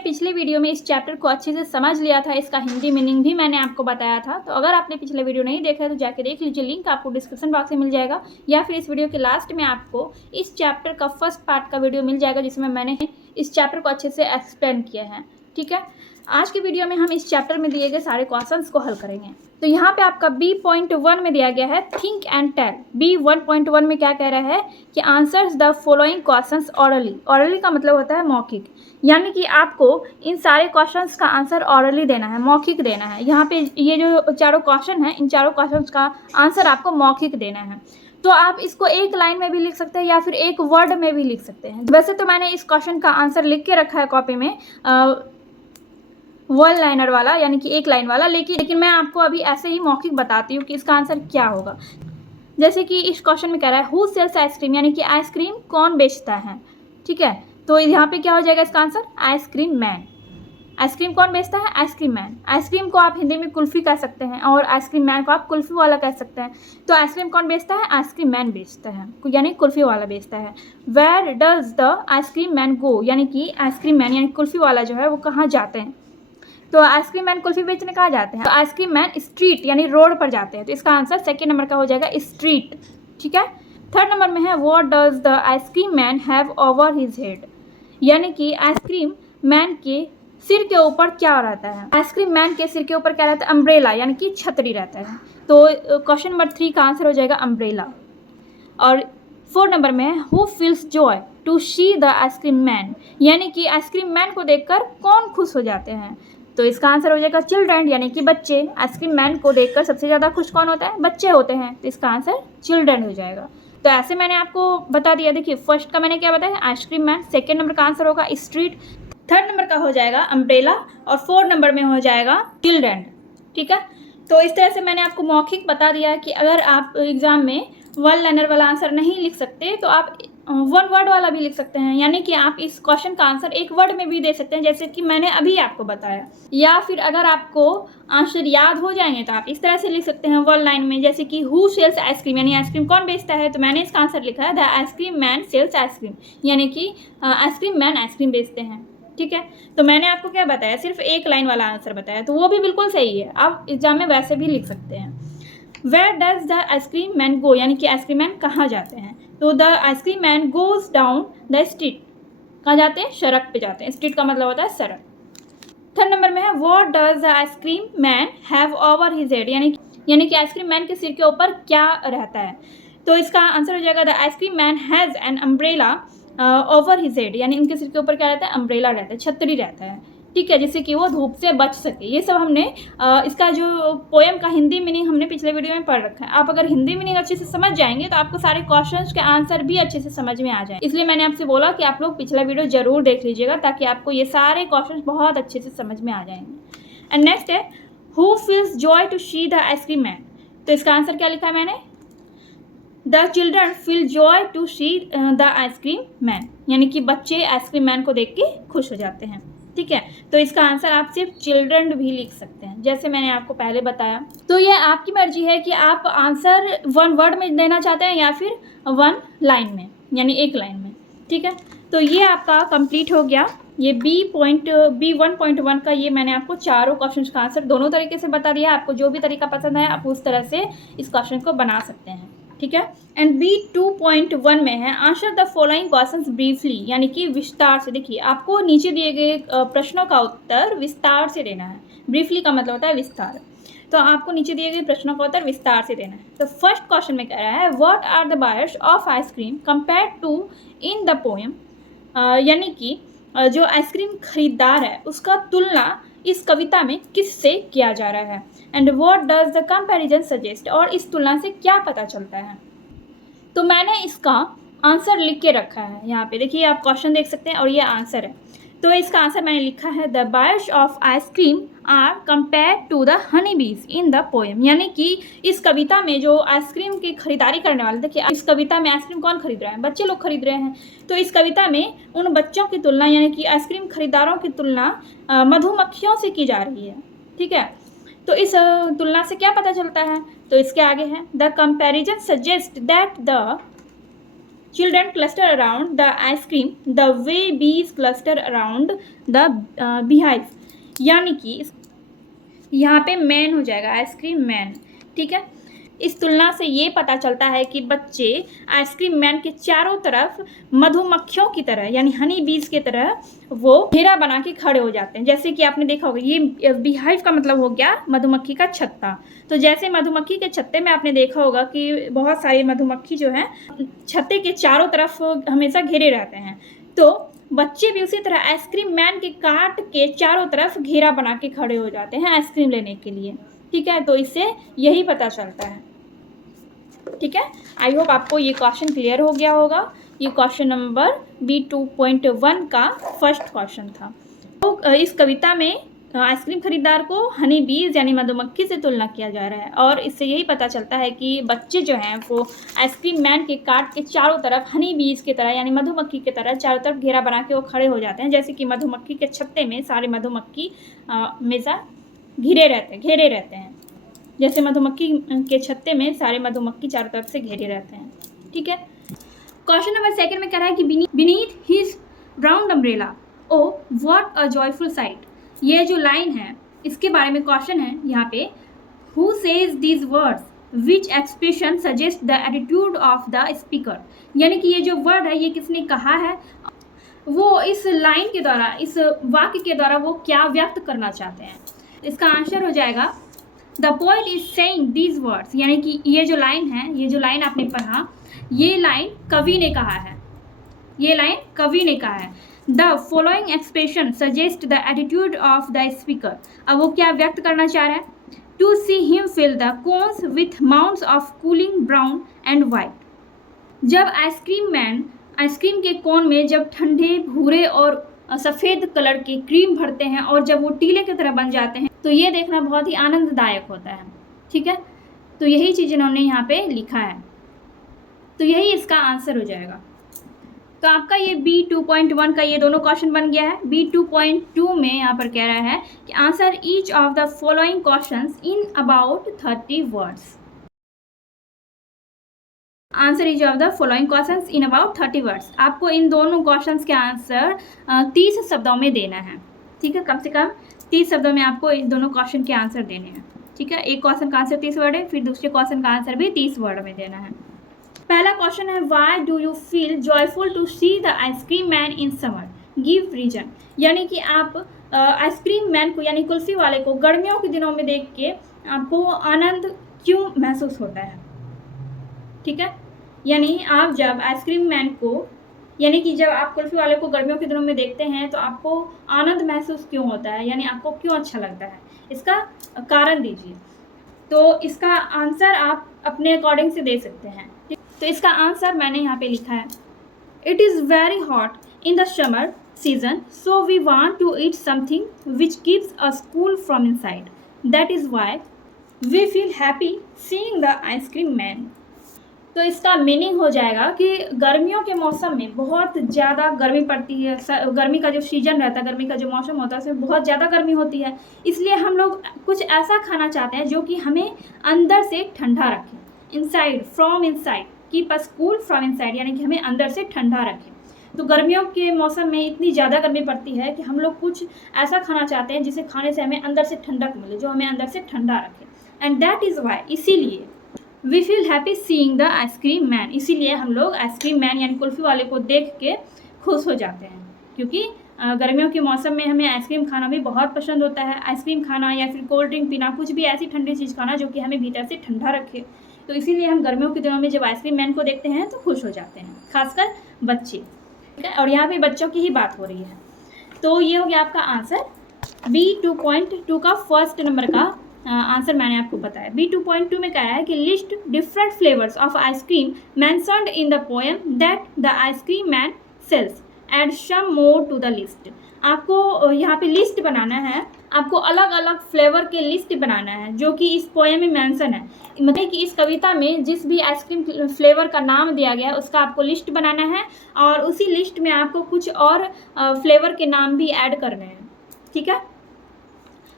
पिछले वीडियो में इस चैप्टर को अच्छे से समझ लिया था, इसका हिंदी मीनिंग भी मैंने आपको बताया था। तो अगर आपने पिछले वीडियो नहीं देखा है तो जाके देख लीजिए, लिंक आपको डिस्क्रिप्शन बॉक्स में मिल जाएगा, या फिर इस वीडियो के लास्ट में आपको इस चैप्टर का फर्स्ट पार्ट का वीडियो मिल जाएगा जिसमें मैंने इस चैप्टर को अच्छे से एक्सप्लेन किया है। ठीक है, आज की वीडियो में हम इस चैप्टर में दिए गए सारे क्वेश्चंस को हल करेंगे। तो यहाँ पे आपका B.1 में दिया गया है थिंक एंड टेल। B.1 में क्या कह रहा है कि answers the following questions hourly. Hourly का मतलब होता है मौखिक, यानी कि आपको इन सारे क्वेश्चंस का आंसर ऑरली देना है, मौखिक देना है। यहाँ पे ये जो चारों क्वेश्चन हैं, इन चारों क्वेश्चंस का आंसर आपको मौखिक देना है। तो आप इसको एक लाइन में भी लिख सकते हैं या फिर एक वर्ड में भी लिख सकते हैं। वैसे तो मैंने इस क्वेश्चन का आंसर लिख के रखा है कॉपी में, वन लाइनर वाला, यानी कि एक लाइन वाला, लेकिन मैं आपको अभी ऐसे ही मौखिक बताती हूँ कि इसका आंसर क्या होगा। जैसे कि इस क्वेश्चन में कह रहा है हु सेल्स आइसक्रीम, यानी कि आइसक्रीम कौन बेचता है। ठीक है, तो यहाँ पे क्या हो जाएगा इसका आंसर, आइसक्रीम मैन। आइसक्रीम कौन बेचता है, आइसक्रीम मैन। आइसक्रीम को आप हिंदी में कुल्फी कह सकते हैं और आइसक्रीम मैन को आप कुल्फी वाला कह सकते हैं। तो आइसक्रीम कौन बेचता है, आइसक्रीम मैन बेचता है, यानी कुल्फी वाला बेचता है। Where does the ice cream man go, यानी कि आइसक्रीम मैन यानी कुल्फी वाला जो है वो कहाँ जाते हैं। तो आइसक्रीम मैन कुल्फी बेचने कहाँ जाते हैं, तो आइसक्रीम मैन स्ट्रीट यानी रोड पर जाते हैं। तो इसका आंसर सेकेंड नंबर का हो जाएगा स्ट्रीट। ठीक है, थर्ड नंबर में है what does the ice cream man have over his head, यानी कि आइसक्रीम मैन के सिर के ऊपर क्या रहता है। आइसक्रीम मैन के सिर के ऊपर क्या रहता है, अम्ब्रेला, यानी कि छतरी रहता है। तो क्वेश्चन नंबर 3 का आंसर हो जाएगा अम्ब्रेला। और फोर्थ नंबर में है who feels joy to see the ice cream man, यानी कि आइसक्रीम मैन को देखकर कौन खुश हो जाते हैं। तो इसका आंसर हो जाएगा चिल्ड्रन, यानी कि बच्चे। आइसक्रीम मैन को देखकर सबसे ज़्यादा खुश कौन होता है, बच्चे होते हैं। तो इसका आंसर चिल्ड्रन हो जाएगा। तो ऐसे मैंने आपको बता दिया। देखिए, फर्स्ट का मैंने क्या बताया, आइसक्रीम मैन। सेकेंड नंबर का आंसर होगा स्ट्रीट, थर्ड नंबर का हो जाएगा अम्ब्रेला, और फोर्थ नंबर में हो जाएगा चिल्ड्रन। ठीक है, तो इस तरह से मैंने आपको मौखिक बता दिया कि अगर आप एग्जाम में वन लाइनर वाला आंसर नहीं लिख सकते तो आप वन वर्ड वाला भी लिख सकते हैं, यानी कि आप इस क्वेश्चन का आंसर एक वर्ड में भी दे सकते हैं, जैसे कि मैंने अभी आपको बताया। या फिर अगर आपको आंसर याद हो जाएंगे तो आप इस तरह से लिख सकते हैं वन लाइन में, जैसे कि हु सेल्स आइसक्रीम, यानी आइसक्रीम कौन बेचता है। तो मैंने इसका आंसर लिखा है the ice cream man sells ice cream, यानी कि आइसक्रीम मैन आइसक्रीम बेचते हैं। ठीक है, तो मैंने आपको क्या बताया, सिर्फ एक लाइन वाला आंसर बताया, तो वो भी बिल्कुल सही है। आप एग्जाम में वैसे भी लिख सकते हैं। Where does the ice cream man go, यानी कि आइसक्रीम मैन कहाँ जाते हैं। तो the ice cream man goes down the street, कहाँ जाते हैं, सड़क पे जाते हैं। स्ट्रीट का मतलब होता है सड़क। थर्ड नंबर में है what does the ice cream man have over his head, यानी कि आइसक्रीम मैन के सिर के ऊपर क्या रहता है। तो इसका आंसर हो जाएगा the ice cream man has an umbrella over his head, यानी इनके सिर के ऊपर क्या रहता है, अम्ब्रेला रहता है, छतरी रहता है। ठीक है, जिससे कि वो धूप से बच सके। ये सब हमने इसका जो पोएम का हिंदी मीनिंग हमने पिछले वीडियो में पढ़ रखा है। आप अगर हिंदी मीनिंग अच्छे से समझ जाएंगे तो आपको सारे क्वेश्चंस के आंसर भी अच्छे से समझ में आ जाए। इसलिए मैंने आपसे बोला कि आप लोग पिछला वीडियो जरूर देख लीजिएगा, ताकि आपको ये सारे क्वेश्चन बहुत अच्छे से समझ में आ जाएंगे। एंड नेक्स्ट है who feels joy to see the ice cream man. तो इसका आंसर क्या लिखा है मैंने, the children feel joy to see the ice cream man, यानी कि बच्चे आइसक्रीम मैन को देख के खुश हो जाते हैं। ठीक है, तो इसका आंसर आप सिर्फ चिल्ड्रन भी लिख सकते हैं, जैसे मैंने आपको पहले बताया। तो ये आपकी मर्जी है कि आप आंसर वन वर्ड में देना चाहते हैं या फिर वन लाइन में, यानी एक लाइन में। ठीक है, तो ये आपका कंप्लीट हो गया। ये B.1 का ये मैंने आपको चारों क्वेश्चन का आंसर दोनों तरीके से बता दिया। आपको जो भी तरीका पसंद है आप उस तरह से इस क्वेश्चन को बना सकते हैं। ठीक है, एंड B.2.1 में है answer the following questions briefly, यानी कि विस्तार से। देखिए, आपको नीचे दिए गए प्रश्नों का उत्तर विस्तार से देना है। ब्रीफली का मतलब होता है विस्तार, तो आपको नीचे दिए गए प्रश्नों का उत्तर विस्तार से देना है। तो फर्स्ट क्वेश्चन में कह रहा है what are the buyers of ice cream compared to in the poem, यानी कि जो आइसक्रीम खरीदार है उसका तुलना इस कविता में किससे किया जा रहा है। And what does the comparison suggest, और इस तुलना से क्या पता चलता है। तो मैंने इसका आंसर लिख के रखा है यहाँ पे। देखिए, आप क्वेश्चन देख सकते हैं और ये आंसर है। तो इसका आंसर मैंने लिखा है the buyers of ice cream are compared to the honey bees in the poem, यानी कि इस कविता में जो आइसक्रीम की खरीदारी करने वाले, देखिए इस कविता में आइसक्रीम कौन खरीद रहा है, बच्चे लोग खरीद रहे हैं। तो इस कविता में उन बच्चों की तुलना, यानी कि आइसक्रीम खरीदारों की तुलना मधुमक्खियों से की जा रही है। ठीक है, तो इस तुलना से क्या पता चलता है, तो इसके आगे है the comparison suggest that the children cluster around the ice cream the way बीज क्लस्टर अराउंड द beehive। यानी कि यहाँ पे मैन हो जाएगा, आइसक्रीम मैन, ठीक है। इस तुलना से ये पता चलता है कि बच्चे आइसक्रीम मैन के चारों तरफ मधुमक्खियों की तरह यानी हनी बीज की तरह वो घेरा बना के खड़े हो जाते हैं। जैसे कि आपने देखा होगा, ये बीहाइव का मतलब हो गया मधुमक्खी का छत्ता। तो जैसे मधुमक्खी के छत्ते में आपने देखा होगा कि बहुत सारी मधुमक्खी जो है छत्ते के चारों तरफ हमेशा घेरे रहते हैं, तो बच्चे भी उसी तरह आइसक्रीम मैन के काट के चारों तरफ घेरा बना के खड़े हो जाते हैं आइसक्रीम लेने के लिए, ठीक है। तो इससे यही पता चलता है, ठीक है। आई होप आपको ये क्वेश्चन क्लियर हो गया होगा। ये क्वेश्चन नंबर B2.1 का फर्स्ट क्वेश्चन था। तो इस कविता में आइसक्रीम खरीदार को हनी बीज यानी मधुमक्खी से तुलना किया जा रहा है, और इससे यही पता चलता है कि बच्चे जो हैं वो आइसक्रीम मैन के काट के चारों तरफ हनी बीज की तरह यानी मधुमक्खी की तरह चारों तरफ घेरा बना के वो खड़े हो जाते हैं। जैसे कि मधुमक्खी के छत्ते में सारे मधुमक्खी हमेशा घेरे रहते हैं, जैसे मधुमक्खी के छत्ते में सारे मधुमक्खी चारों तरफ से घेरे रहते हैं, ठीक है। क्वेश्चन नंबर सेकंड में कह रहा है कि beneath his round umbrella oh what a joyful site. ये जो लाइन है इसके बारे में क्वेश्चन है यहाँ पे, who says these words which expression suggest the attitude of the speaker. यानी कि ये जो वर्ड है ये किसने कहा है, वो इस लाइन के द्वारा, इस वाक्य के द्वारा वो क्या व्यक्त करना चाहते हैं। इसका आंसर हो जाएगा the poet is saying these words. यानी कि ये जो लाइन है, ये जो लाइन आपने पढ़ा, ये लाइन कवि ने कहा है, ये लाइन कवि ने कहा है। The following expression suggest the attitude of the speaker. अब वो क्या व्यक्त करना चाह रहा है, to see him fill the cones with mounts of cooling brown and white. जब आइसक्रीम मैन आइसक्रीम के कोन में जब ठंडे भूरे और सफ़ेद कलर के क्रीम भरते हैं और जब वो टीले की तरह बन जाते हैं तो ये देखना बहुत ही आनंददायक होता है, ठीक है। तो यही चीज़ इन्होंने यहाँ पे लिखा है, तो यही इसका आंसर हो जाएगा। तो आपका ये B2.1 का ये दोनों क्वेश्चन बन गया है। B2.2 में यहाँ पर कह रहा है कि answer each of the following questions in about 30 words. Answer each of the following questions in about 30 words. आपको इन दोनों क्वेश्चंस के आंसर 30 शब्दों में देना है, ठीक है। कम से कम 30 शब्दों में आपको इन दोनों क्वेश्चन के आंसर देने हैं, ठीक है। एक क्वेश्चन का आंसर 30 वर्ड है, फिर दूसरे क्वेश्चन का आंसर भी 30 वर्ड में देना है। पहला क्वेश्चन है why do you feel joyful to see the ice cream man in summer, give reason. यानी कि आप आइसक्रीम मैन को यानी कुल्फी वाले को गर्मियों के दिनों में देख के आपको आनंद क्यों महसूस होता है, ठीक है। यानी आप जब आइसक्रीम मैन को यानी कि जब आप कुल्फी वाले को गर्मियों के दिनों में देखते हैं तो आपको आनंद महसूस क्यों होता है, यानी आपको क्यों अच्छा लगता है, इसका कारण दीजिए। तो इसका आंसर आप अपने अकॉर्डिंग से दे सकते हैं। तो इसका आंसर मैंने यहाँ पे लिखा है, it is very hot in the summer season so we want to eat something which keeps us cool from inside, that is why we feel happy seeing the ice cream man. तो इसका meaning हो जाएगा कि गर्मियों के मौसम में बहुत ज़्यादा गर्मी पड़ती है, गर्मी का जो सीजन रहता है, गर्मी का जो मौसम होता है उसमें बहुत ज़्यादा गर्मी होती है, इसलिए हम लोग कुछ ऐसा खाना चाहते हैं जो कि हमें अंदर से ठंडा रखे। Inside, from inside, keep us cool from inside, यानी कि हमें अंदर से ठंडा रखे। तो गर्मियों के मौसम में इतनी ज़्यादा गर्मी पड़ती है कि हम लोग कुछ ऐसा खाना चाहते हैं जिसे खाने से हमें अंदर से ठंडक मिले, जो हमें अंदर से ठंडा रखे। एंड दैट इज़ वाई, इसीलिए we feel happy seeing the ice cream man, इसीलिए हम लोग आइसक्रीम मैन यानी कुल्फ़ी वाले को देख के खुश हो जाते हैं, क्योंकि गर्मियों के मौसम में हमें आइसक्रीम खाना भी बहुत पसंद होता है। आइसक्रीम खाना या फिर कोल्ड ड्रिंक पीना, कुछ भी ऐसी ठंडी चीज़ खाना जो कि हमें भीतर से ठंडा रखे। तो इसीलिए हम गर्मियों के दिनों में जब आइसक्रीम मैन को देखते हैं तो खुश हो जाते हैं, खासकर बच्चे, ठीक है। और यहाँ पे बच्चों की ही बात हो रही है। तो ये हो गया आपका आंसर। B2.2 का फर्स्ट नंबर का आंसर मैंने आपको बताया। B2.2 में कहा है कि list different flavours of ice cream mentioned in the poem that the ice cream man sells, add some more to the list. आपको यहाँ पे लिस्ट बनाना है, आपको अलग अलग फ्लेवर के लिस्ट बनाना है जो कि इस पोएम में मेंशन है। मतलब कि इस कविता में जिस भी आइसक्रीम फ्लेवर का नाम दिया गया है उसका आपको लिस्ट बनाना है, और उसी लिस्ट में आपको कुछ और फ्लेवर के नाम भी ऐड करने हैं, ठीक है।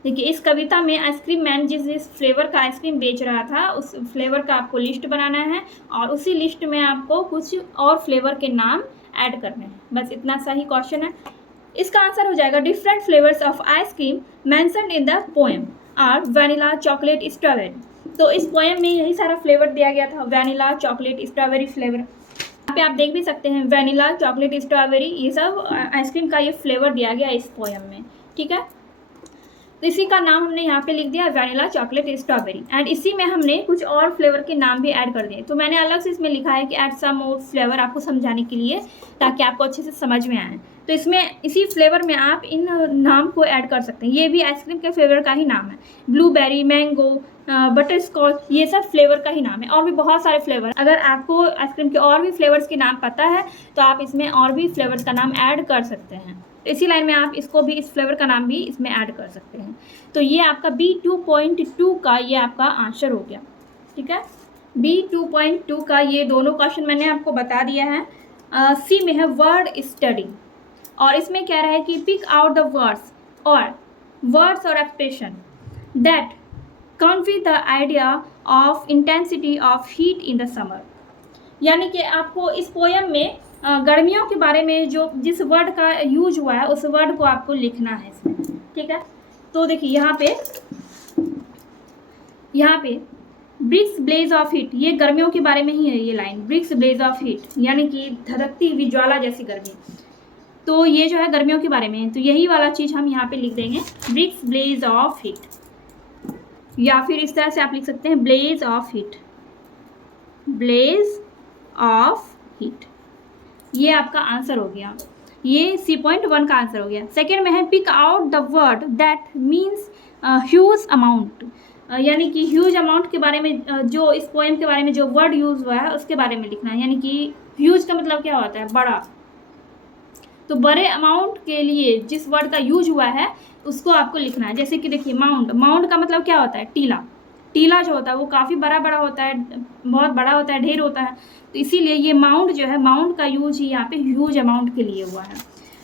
देखिए इस कविता में आइसक्रीम मैन जिस फ्लेवर का आइसक्रीम बेच रहा था उस फ्लेवर का आपको लिस्ट बनाना है और उसी लिस्ट में आपको कुछ और फ्लेवर के नाम ऐड करने हैं। बस इतना सा ही क्वेश्चन है। इसका आंसर हो जाएगा different flavours of ice cream mentioned in the poem are vanilla, chocolate, strawberry. तो इस पोएम में यही सारा फ्लेवर दिया गया था, वैनिला, चॉकलेट, स्ट्रॉबेरी फ्लेवर। यहाँ पे आप देख भी सकते हैं वैनिला, चॉकलेट, स्ट्रॉबेरी, ये सब आइसक्रीम का ये फ्लेवर दिया गया इस पोएम में। ठीक है, तो इसी का नाम हमने यहाँ पे लिख दिया वैनिला, चॉकलेट, स्ट्रॉबेरी। एंड इसी में हमने कुछ और फ्लेवर के नाम भी ऐड कर दिए। तो मैंने अलग से इसमें लिखा है कि ऐड सम मोर फ्लेवर, आपको समझाने के लिए, ताकि आपको अच्छे से समझ में आए। तो इसमें इसी फ्लेवर में आप इन नाम को ऐड कर सकते हैं। ये भी आइसक्रीम के फ्लेवर का ही नाम है, ब्लूबेरी, मैंगो, बटर स्कॉच, ये सब फ्लेवर का ही नाम है। और भी बहुत सारे फ्लेवर, अगर आपको आइसक्रीम के और भी फ्लेवर्स के नाम पता है तो आप इसमें और भी फ्लेवर्स का नाम ऐड कर सकते हैं। इसी लाइन में आप इसको भी, इस फ्लेवर का नाम भी इसमें ऐड कर सकते हैं। तो ये आपका B2.2 का ये आपका आंसर हो गया। ठीक है, B2.2 का ये दोनों क्वेश्चन मैंने आपको बता दिया है। सी में है वर्ड स्टडी, और इसमें कह रहा है कि पिक आउट द वर्ड्स और expression that convey the idea of intensity of heat in the summer. यानी कि आपको इस पोयम में गर्मियों के बारे में जो जिस वर्ड का यूज हुआ है उस वर्ड को आपको लिखना है इसमें। ठीक है, तो देखिए यहाँ पे ब्रिक्स ब्लेज ऑफ हीट, ये गर्मियों के बारे में ही है ये line, bricks blaze of heat, यानी कि धधकती हुई ज्वाला जैसी गर्मी। तो ये जो है गर्मियों के बारे में है, तो यही वाला चीज़ हम यहाँ पे लिख देंगे, ब्रिक्स ब्लेज ऑफ हीट, या फिर इस तरह से आप लिख सकते हैं blaze of heat, blaze of heat. ये आपका आंसर हो गया, ये C.1 का आंसर हो गया। सेकेंड में है pick out the word that means huge amount, यानी कि ह्यूज अमाउंट के बारे में, जो इस पोएम के बारे में जो वर्ड यूज हुआ है उसके बारे में लिखना है। यानी कि ह्यूज का मतलब क्या होता है, बड़ा। तो बड़े अमाउंट के लिए जिस वर्ड का यूज हुआ है उसको आपको लिखना है। जैसे कि देखिए माउंट का मतलब क्या होता है, टीला जो होता है वो काफ़ी बड़ा होता है, बहुत बड़ा होता है, ढेर होता है। तो इसीलिए ये माउंट जो है, माउंट का यूज ही यहाँ पे ह्यूज अमाउंट के लिए हुआ है।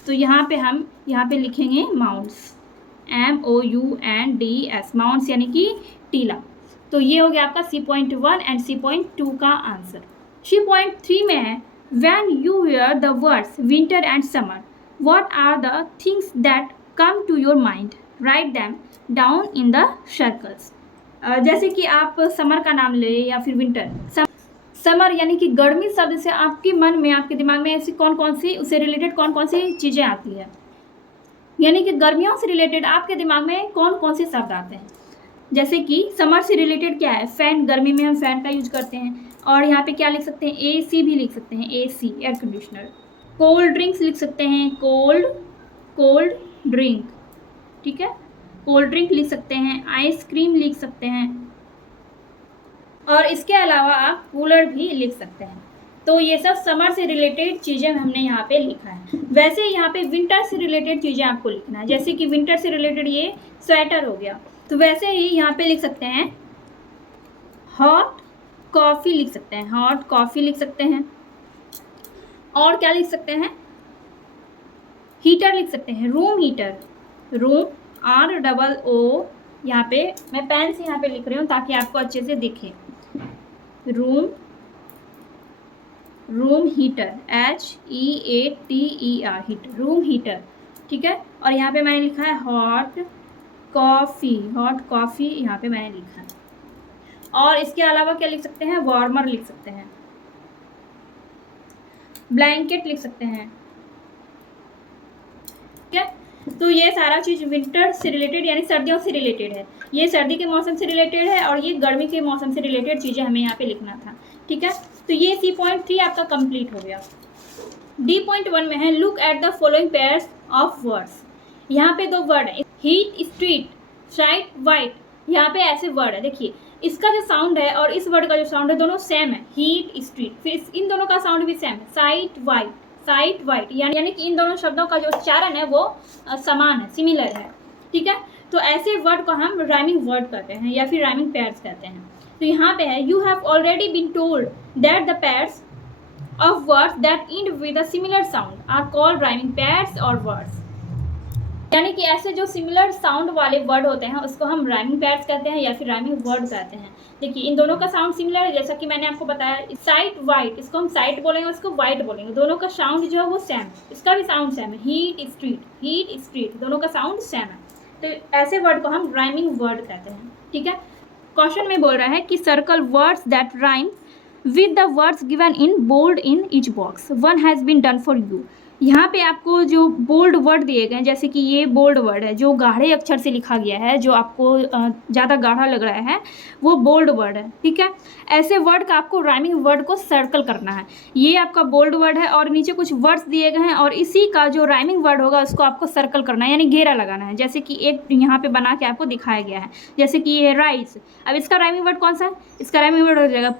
तो यहाँ पे हम लिखेंगे माउंट्स, MOUNDS, माउंट्स यानी कि टीला। तो ये हो गया आपका C.1 एंड C.2 का आंसर। C.3 में है when you hear the words winter and summer what are the things that come to your mind, write them down in the circles. जैसे कि आप समर का नाम ले या फिर विंटर। समर यानी कि गर्मी शब्द से आपके मन में, आपके दिमाग में ऐसी कौन सी, उससे रिलेटेड कौन सी चीज़ें आती है, यानी कि गर्मियों से रिलेटेड आपके दिमाग में कौन से शब्द आते हैं। जैसे कि समर से रिलेटेड क्या है, फ़ैन, गर्मी में हम फ़ैन का यूज करते हैं। और यहाँ पे क्या लिख सकते हैं, AC भी लिख सकते हैं, AC air conditioner. Cold drinks लिख सकते हैं, कोल्ड ड्रिंक। ठीक है, कोल्ड ड्रिंक लिख सकते हैं, आइसक्रीम लिख सकते हैं, और इसके अलावा आप कूलर भी लिख सकते हैं। तो ये सब समर से रिलेटेड चीज़ें हमने यहाँ पे लिखा है। वैसे यहाँ पे विंटर से रिलेटेड चीज़ें आपको लिखना है। जैसे कि विंटर से रिलेटेड ये स्वेटर हो गया, तो वैसे ही यहाँ पे लिख सकते हैं हॉट कॉफ़ी लिख सकते हैं, हॉट कॉफ़ी लिख सकते हैं। और क्या लिख सकते हैं, हीटर लिख सकते हैं, रूम हीटर, रूम ROO। यहाँ पे मैं पेन से यहाँ पे लिख रही हूँ ताकि आपको अच्छे से दिखे, room heater, HEATER, heater, room heater. ठीक है, और यहाँ पे मैंने लिखा है हॉट कॉफ़ी यहाँ पे मैंने लिखा है। और इसके अलावा क्या लिख सकते हैं, वार्मर लिख सकते हैं, ब्लैंकेट लिख सकते हैं। ठीक है, तो ये सारा चीज़ विंटर से रिलेटेड यानी सर्दियों से रिलेटेड है, ये सर्दी के मौसम से रिलेटेड है, और ये गर्मी के मौसम से रिलेटेड चीज़ें हमें यहाँ पे लिखना था। ठीक है, तो ये C.3 आपका कंप्लीट हो गया। D.1 में है look at the following pairs of words. यहाँ पे दो वर्ड है, हीट, स्ट्रीट, शाइट, वाइट। यहाँ पे ऐसे वर्ड है, देखिए इसका जो साउंड है और इस वर्ड का जो साउंड है दोनों सेम है, हीट, स्ट्रीट। फिर इन दोनों का साउंड भी सेम है, साइट, वाइट, यानी कि इन दोनों शब्दों का जो उच्चारण है वो समान है, सिमिलर है। ठीक है, तो ऐसे वर्ड को हम राइमिंग वर्ड कहते हैं या फिर राइमिंग पेयर्स कहते हैं। तो यहाँ पे है you have already been told that the pairs of words that end with a similar sound are called rhyming pairs और वर्ड्स। यानी कि ऐसे जो सिमिलर साउंड वाले वर्ड होते हैं उसको हम राइमिंग पैर्स कहते हैं या फिर राइमिंग वर्ड कहते हैं। देखिए इन दोनों का साउंड सिमिलर है, जैसा कि मैंने आपको बताया। साइट वाइट, इसको हम साइट बोलेंगे, उसको वाइट बोलेंगे, दोनों का साउंड जो है वो सेम है, इसका भी साउंड सेम है। हीट स्ट्रीट, दोनों का साउंड सेम है। तो ऐसे वर्ड को हम राइमिंग वर्ड कहते हैं। ठीक है, क्वेश्चन में बोल रहा है कि circle words that rhyme with the words given in bold in each box, one has been done for you. यहाँ पे आपको जो बोल्ड वर्ड दिए गए हैं, जैसे कि ये बोल्ड वर्ड है जो गाढ़े अक्षर से लिखा गया है, जो आपको ज़्यादा गाढ़ा लग रहा है, वो बोल्ड वर्ड है। ठीक है, ऐसे वर्ड का आपको राइमिंग वर्ड को सर्कल करना है। ये आपका बोल्ड वर्ड है और नीचे कुछ वर्ड्स दिए गए हैं और इसी का जो राइमिंग वर्ड होगा उसको आपको सर्कल करना है, यानी घेरा लगाना है। जैसे कि एक यहाँ पे बना के आपको दिखाया गया है, जैसे कि ये है राइस। अब इसका राइमिंग वर्ड कौन सा है? इसका राइमिंग वर्ड हो जाएगा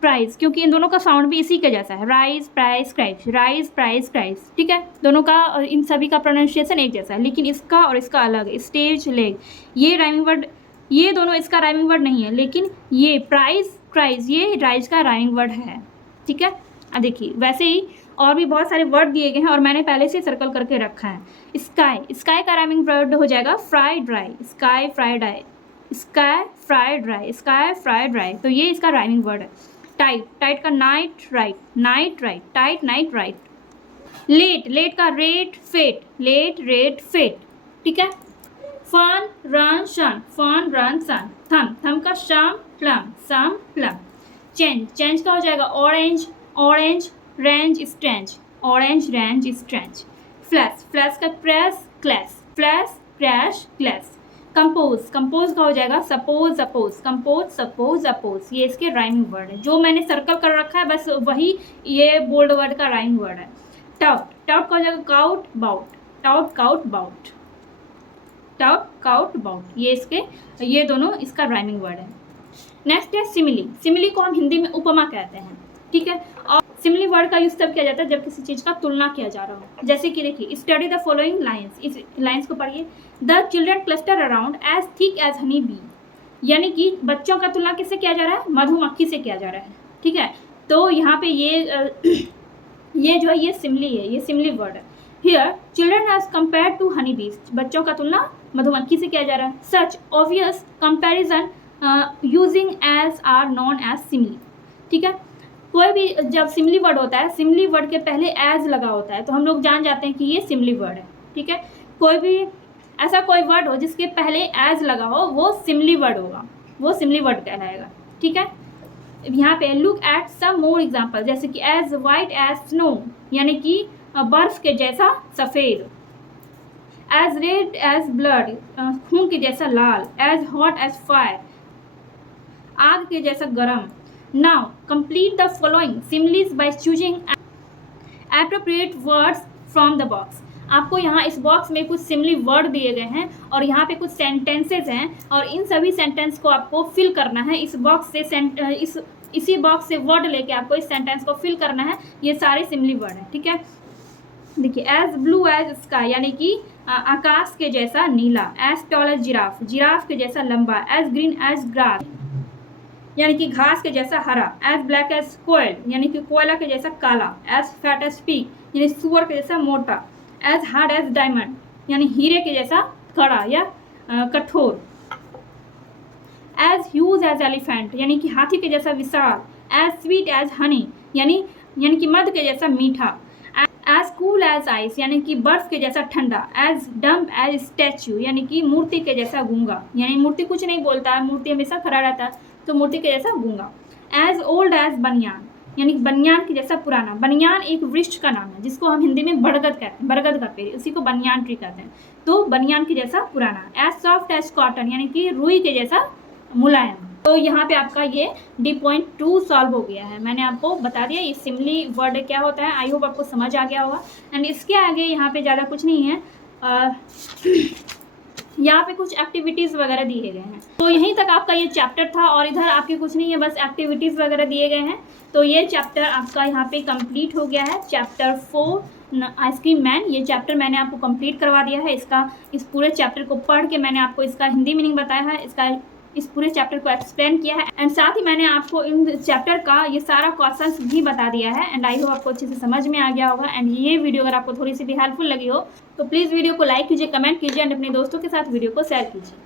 प्राइज, क्योंकि इन दोनों का साउंड भी इसी के जैसा है, rise price cries, rise price cries. ठीक है, दोनों का और इन सभी का प्रोनाउंसिएशन एक जैसा है, लेकिन इसका और इसका अलग है। स्टेज लेग, ये राइमिंग वर्ड, ये दोनों इसका राइमिंग वर्ड नहीं है, लेकिन ये प्राइज क्राइस ये राइज का राइमिंग वर्ड है। ठीक है, अब देखिए वैसे ही और भी बहुत सारे वर्ड दिए गए हैं और मैंने पहले से सर्कल करके रखा है। स्काई का राइमिंग वर्ड हो जाएगा fry dry, sky fry dry, sky fry dry, sky fry dry, तो ये इसका राइमिंग वर्ड है। टाइट का night right, tight night right. Late का रेट रेट फेट। ठीक है, फन रन सन, थम का शाम प्लम। चेंज का हो जाएगा ऑरेंज रेंज स्ट्रेंज। फ्लैश का क्लैश क्लैश। कंपोज का हो जाएगा सपोज अपोज। ये इसके राइमिंग वर्ड है, जो मैंने सर्कल कर रखा है बस वही ये बोल्ड वर्ड का राइमिंग वर्ड है। टाउट का हो जाएगा काउट बाउट, ये दोनों इसका राइमिंग वर्ड है। नेक्स्ट है सिमिली को हम हिंदी में उपमा कहते हैं। ठीक है, और सिमिली वर्ड का यूज तब किया जाता है जब किसी चीज़ का तुलना किया जा रहा हो। जैसे कि देखिए, स्टडी द फॉलोइंग लाइन्स, इस लाइन्स को पढ़िए। The children cluster around as thick as honey bee, यानी कि बच्चों का तुलना किससे किया जा रहा है? मधुमक्खी से किया जा रहा है। ठीक है, तो यहाँ पे ये जो है ये सिमिली है, ये सिमिली वर्ड है। Here children as compare to honey bees, बच्चों का तुलना मधुमक्खी से किया जा रहा है। Such obvious comparison using as are known as simile. ठीक है, कोई भी जब सिमिली वर्ड होता है, सिमिली वर्ड के पहले एज लगा होता है, तो हम लोग जान जाते हैं कि ये सिमिली वर्ड है। ठीक है, कोई भी ऐसा कोई वर्ड हो जिसके पहले एज लगा हो, वो सिमिली वर्ड होगा, वो सिमिली वर्ड कहलाएगा। ठीक है, यहाँ पे look at some more example, जैसे कि एज वाइट एज स्नो, यानी कि बर्फ के जैसा सफ़ेद। एज रेड एज ब्लड, खून के जैसा लाल। एज हॉट एज फायर, आग के जैसा गर्म। Now complete the following similes by choosing appropriate words from the box. आपको यहाँ इस बॉक्स में कुछ सिमिली वर्ड दिए गए हैं और यहाँ पे कुछ सेंटेंसेज हैं और इन सभी सेंटेंस को आपको फिल करना है। इस बॉक्स से इसी बॉक्स से वर्ड लेके आपको इस सेंटेंस को फिल करना है। ये सारे सिमिली वर्ड हैं। ठीक है, देखिए, एज ब्लू एज स्काई, यानी कि आकाश के जैसा नीला। एज टॉल एज जिराफ के जैसा लंबा। एज ग्रीन एज ग्रास, यानी कि घास के जैसा हरा। एज ब्लैक एज कोयल, यानी कि कोयला के जैसा काला। एज फैट एज पिग, यानी सुअर के जैसा मोटा। एज हार्ड एज डायमंड, यानी हीरे के जैसा कड़ा या कठोर। एज ह्यूज एज एलिफेंट, यानी कि हाथी के जैसा विशाल। एज स्वीट एज हनी, यानी कि मध के जैसा मीठा। एज कूल एज आइस, यानी कि बर्फ के जैसा ठंडा। एज डम्ब एज स्टैचू, यानी कि मूर्ति के जैसा गूंगा, यानी मूर्ति कुछ नहीं बोलता है, मूर्ति हमेशा खड़ा रहता है, तो मूर्ति के जैसा गूंगा। एज ओल्ड एज बनियान, यानी बनियान के जैसा पुराना। बनियान एक वृक्ष का नाम है जिसको हम हिंदी में बरगद कहते हैं, बरगद का पेड़, उसी को बनियान ट्री कहते हैं। तो बनियान के जैसा पुराना। एज सॉफ्ट एज कॉटन, यानी कि रुई के जैसा मुलायम। तो यहाँ पे आपका ये D.2 सॉल्व हो गया है। मैंने आपको बता दिया ये सिमिली वर्ड क्या होता है। आई होप आपको समझ आ गया होगा। एंड इसके आगे यहाँ पे ज़्यादा कुछ नहीं है, यहाँ पे कुछ एक्टिविटीज़ वगैरह दिए गए हैं। तो यहीं तक आपका ये चैप्टर था और इधर आपके कुछ नहीं है, बस एक्टिविटीज़ वगैरह दिए गए हैं। तो ये चैप्टर आपका यहाँ पे कंप्लीट हो गया है। चैप्टर 4 आइसक्रीम मैन, ये चैप्टर मैंने आपको कंप्लीट करवा दिया है। इस पूरे चैप्टर को पढ़ के मैंने आपको इसका हिंदी मीनिंग बताया है, इसका इस पूरे चैप्टर को एक्सप्लेन किया है एंड साथ ही मैंने आपको इन चैप्टर का ये सारा क्वेश्चंस भी बता दिया है एंड आई होप आपको अच्छे से समझ में आ गया होगा। एंड ये वीडियो अगर आपको थोड़ी सी भी हेल्पफुल लगी हो तो प्लीज़ वीडियो को लाइक कीजिए, कमेंट कीजिए एंड अपने दोस्तों के साथ वीडियो को शेयर कीजिए।